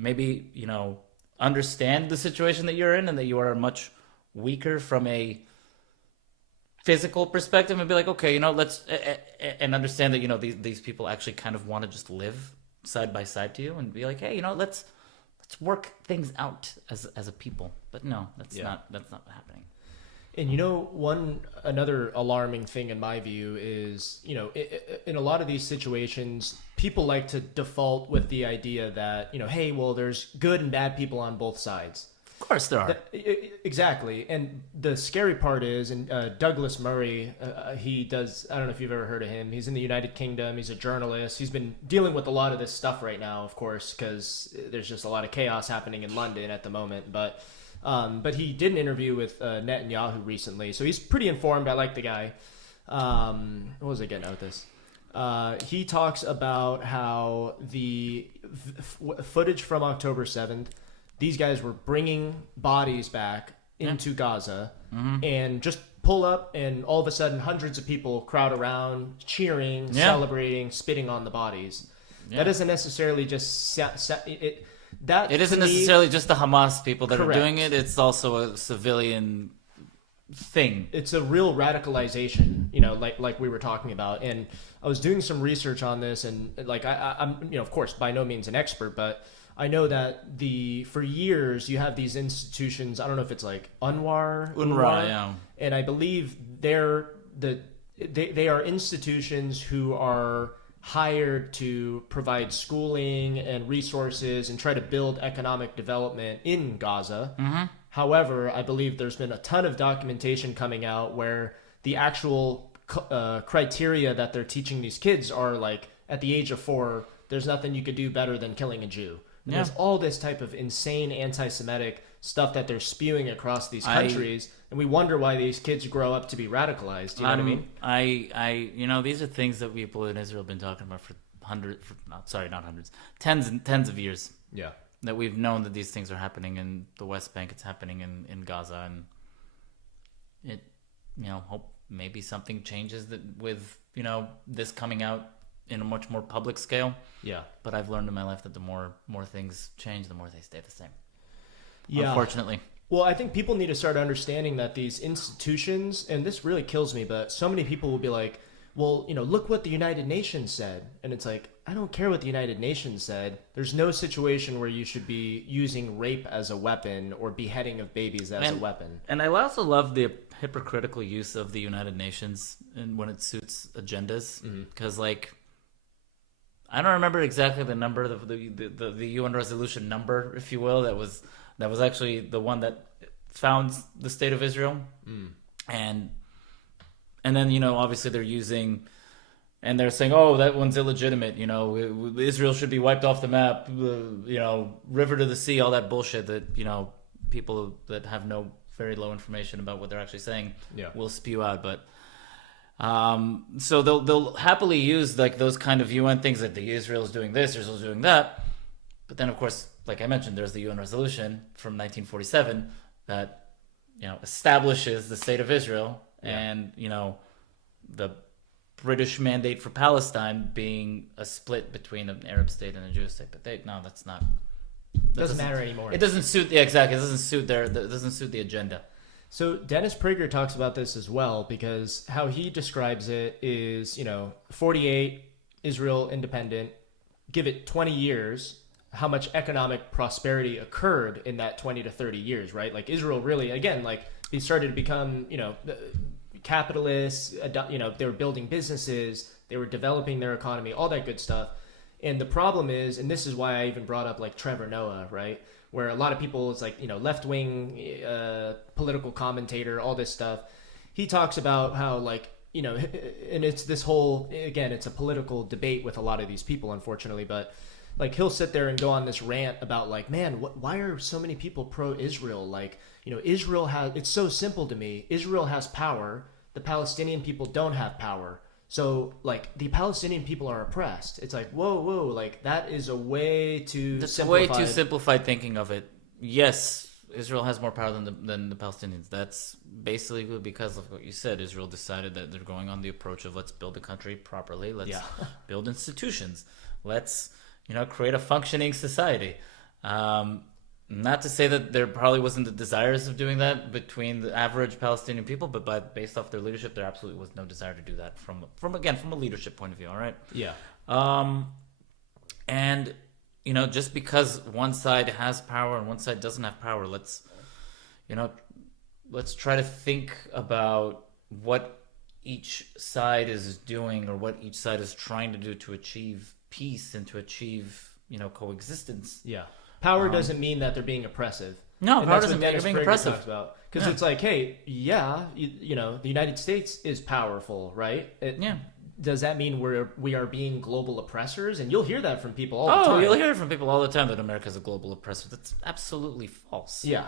maybe, understand the situation that you're in and that you are much weaker from a physical perspective and be like, okay, let's and understand that these people actually kind of want to just live side by side to you and be like, hey, let's work things out as a people. But no, that's not happening. And another alarming thing in my view is, in a lot of these situations, people like to default with the idea that, hey, well, there's good and bad people on both sides. Of course there are. Exactly. And the scary part is, and Douglas Murray, he does, I don't know if you've ever heard of him. He's in the United Kingdom. He's a journalist. He's been dealing with a lot of this stuff right now, of course, because there's just a lot of chaos happening in London at the moment. But he did an interview with Netanyahu recently, so he's pretty informed. I like the guy. What was I getting out with this? He talks about how the footage from October 7th, these guys were bringing bodies back into Gaza and just pull up, and all of a sudden hundreds of people crowd around, cheering, celebrating, spitting on the bodies. That doesn't necessarily just it isn't necessarily just the Hamas people that correct. are doing it. It's also a civilian thing. It's a real radicalization, like we were talking about. And I was doing some research on this, and I'm of course, by no means an expert, but I know that for years you have these institutions. I don't know if it's like UNRWA, yeah. And I believe they are institutions who are hired to provide schooling and resources and try to build economic development in Gaza. Mm-hmm. However, I believe there's been a ton of documentation coming out where the actual criteria that they're teaching these kids are like, at the age of 4, there's nothing you could do better than killing a Jew. And there's all this type of insane anti-Semitic stuff that they're spewing across these countries, and we wonder why these kids grow up to be radicalized. You know what I mean? These are things that people in Israel have been talking about for tens and tens of years. Yeah. That we've known that these things are happening in the West Bank, it's happening in Gaza, and it, hope maybe something changes with this coming out in a much more public scale. Yeah. But I've learned in my life that the more things change, the more they stay the same. Yeah. Unfortunately. Well, I think people need to start understanding that these institutions, and this really kills me, but so many people will be like, well, look what the United Nations said. And it's like, I don't care what the United Nations said. There's no situation where you should be using rape as a weapon or beheading of babies as a weapon. And I also love the hypocritical use of the United Nations and when it suits agendas. Because, I don't remember exactly the number, the UN resolution number, if you will, that was actually the one that found the state of Israel. And then, obviously they're using, and they're saying, oh, that one's illegitimate. Israel should be wiped off the map, river to the sea, all that bullshit that, people that have very low information about what they're actually saying will spew out. But so they'll happily use those kind of UN things that the Israel's doing this, Israel's doing that. But then, of course, like I mentioned, there's the UN resolution from 1947 that establishes the state of Israel and the British mandate for Palestine being a split between an Arab state and a Jewish state. But that's not. Doesn't matter anymore. It doesn't suit. Yeah, exactly. It doesn't suit it doesn't suit the agenda. So Dennis Prager talks about this as well, because how he describes it is, 48, Israel independent, give it 20 years, how much economic prosperity occurred in that 20 to 30 years, right? Like Israel really, again, they started to become, capitalists, they were building businesses, they were developing their economy, all that good stuff. And the problem is, and this is why I even brought up Trevor Noah, right? Where a lot of people, it's left-wing political commentator, all this stuff. He talks about how and it's this whole, again, it's a political debate with a lot of these people, unfortunately, but he'll sit there and go on this rant about man, why are so many people pro-Israel? Israel has, it's so simple to me. Israel has power. The Palestinian people don't have power. So, the Palestinian people are oppressed. It's whoa, that is a way too That's simplified. way too simplified thinking of it. Yes, Israel has more power than the Palestinians. That's basically because of what you said. Israel decided that they're going on the approach of let's build the country properly. Let's build institutions. Let's, create a functioning society. Not to say that there probably wasn't the desires of doing that between the average Palestinian people, but based off their leadership, there absolutely was no desire to do that from a leadership point of view. All right. Yeah. And just because one side has power and one side doesn't have power, let's try to think about what each side is doing or what each side is trying to do to achieve peace and to achieve coexistence. Yeah. Power doesn't mean that they're being oppressive. No, and power that's doesn't what mean you're being oppressive. Because it's like, hey, the United States is powerful, right? Does that mean we are being global oppressors? And you'll hear that from people all the time. Oh, you'll hear it from people all the time that America's a global oppressor. That's absolutely false. Yeah.